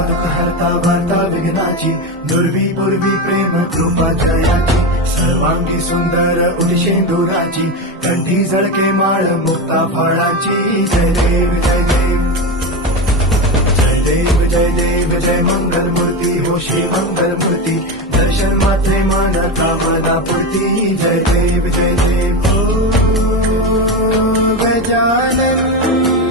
दुःख हरता वार्ता विघ्नाची, दुर्वी पूर्वी प्रेम कृपा जयाची, सर्वांगी सुंदर उदिशेंदुराची, कंठी झळके माळ मुक्ता फळाची. जय देव जय देव जय देव जय देव जय मंगल मूर्ती हो श्री मंगल मूर्ती, दर्शन मात्रे मन कामना पूर्ती. जय देव जय देव ओ गजानन